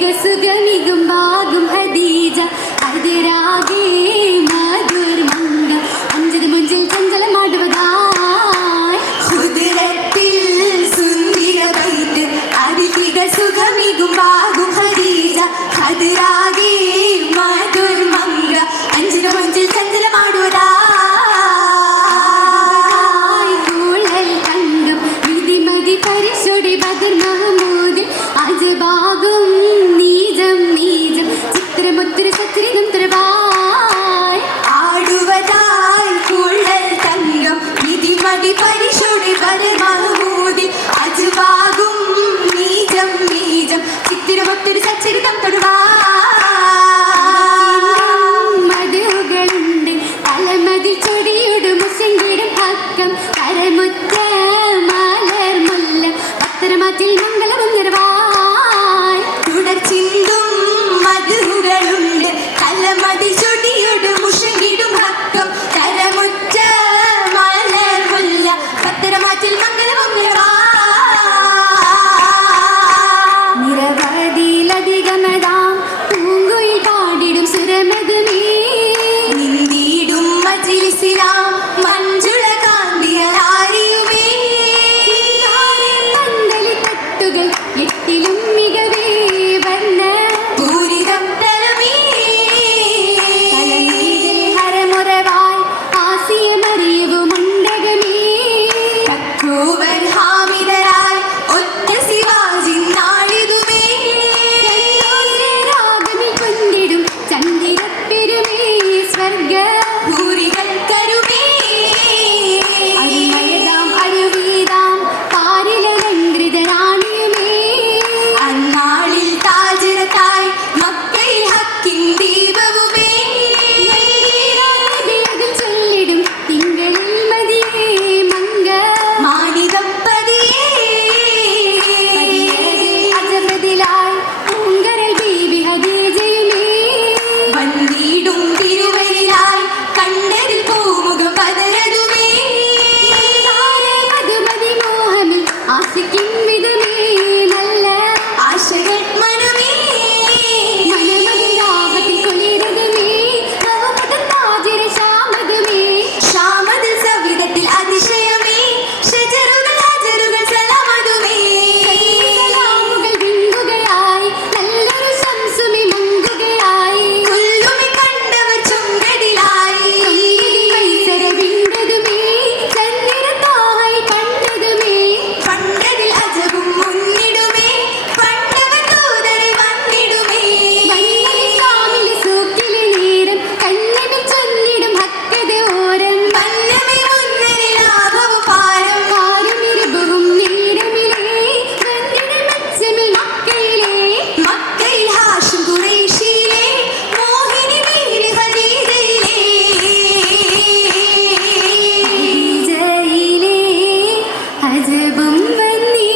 സുഖമികും ഭാഗും ഹദീജ അതിരാകെ മധുർ മംഗ അഞ്ചത് മുഞ്ചിൽ ചഞ്ചലമാടുവതായി ഹുദരത്തിൽ സുന്ദര ബൈത്ത് അതിക സുഖമികും ഭാഗും ഹദീജ അതിരാകെ മധുർ മംഗ അഞ്ചത് മുഞ്ചിൽ ചഞ്ചലമാടുവതായി കൂളൽ കണ്ടും വിധിമതി പരിശോടി ബദർ മഹമൂദ് അജബാകും നീജം നീജം ചിത്രമൊത്തിരി സത്രികം തുറവായി ആടുവതായി കൂളൽ തങ്കം വിധിമതി പരിശോടി ബദർ മഹമൂദ് അജബാകും നീജം നീജം ചിത്രമൊത്തിരി സത്രികം തുറവായി മധുകളുണ്ട് തലമതി ചൊടിയുടെ മുസങ്കിടും ഹക്കം കരമുറ്റ മലർ മുല്ല പത്തരമാറ്റിൽ മംഗളവും നിറവായി തുടർച്ചിന്തും മധുകളുണ്ട് തലമതി ചൊടിയുടെ മുഷങ്കിടും ഹക്കം കരമുറ്റ മലർ മുല്ല പത്തരമാറ്റിൽ മംഗളവും നിരവധിയിലധികമതാം പൂങ്കുയിൽ പാടിടും സുരമധുനീ നിന്ദിടും മജ്ലിസിലാം മഞ്ജുള കാന്തിയലാരിയുമേ പന്തലി തട്ടുകൾ എട്ടിലും മികവേ വർണ്ണ പൂരിതം തലമേ ഹരമുറവായി ആസിയമറിയവുമുണ്ടകമേ തക്കൂവൻ ഹാമിദരായി ഒറ്റ ശിവാജി നാളിതുമേ രാഗമിൽ കൊണ്ടിടും ചന്ദിരപ്പെരുമേ സ്വർഗ ഭൂരികൾ കരുമേ അരുമയതാം അരുവീതാം പാരിലലങ്കൃതരാണിയുമേ അന്നാളിൽ താജിറത്തായി മക്കയിൽ ഹക്കിൻ ദീപവുമേ അതിൽ ചൊല്ലിടും തിങ്കളിൽ മതിയേ മംഗ മാനിതം പതിയേ അജബദിലായി പൂങ്കരൽ ബീവി ഹദീജയുമേ വന്നിടും തിരുവരിലായി കണ്ടതിൽ പൂമുഖം പതരതുമേ മധുമതി മോഹമിൽ ആശിക്കും വിധമേ നല്ല ആശകൾ മനമേ മനമതിരാവത്തിൽ കൊലിരതുമേ നവമുതൽ താജിര ശ്യാമതുമേ ശ്യാമതിൽ സവിധത്തിൽ അതിശയമേ ഷജറുകൾ ഹജറുകൾ സലാമതുമേ സലാമുകൾ വിങ്കുകയായി നല്ലൊരു ശംസുമി മങ്കുകയായി കൊല്ലുമി കണ്ടവർ ചുങ്കടിലായി മൈസര വിണ്ടതുമേ ചന്ദ്രതായി കണ്ടതുമേ പണ്ടതിൽ അജബും മുന്നിടുമേ പണ്ടവർ ദൂതരെ വന്നിടുമേ സ്വാമിലെ സൂക്കിലെ നേരം കണ്ണമിൽ ചൊല്ലിടും ഹക്കത ഓരം പന്നമേ മുന്നരി ലാഭവും പാരം പാരമിരുപവും നേരമിലേ വന്നിട മച്ചമിൽ മക്കയിൽ ഹാഷിം ഖുറൈശിയിലെ മോഹിനി വീര് ഹദീജയിലെ ഹദീജയിലെ അജബും വന്നീ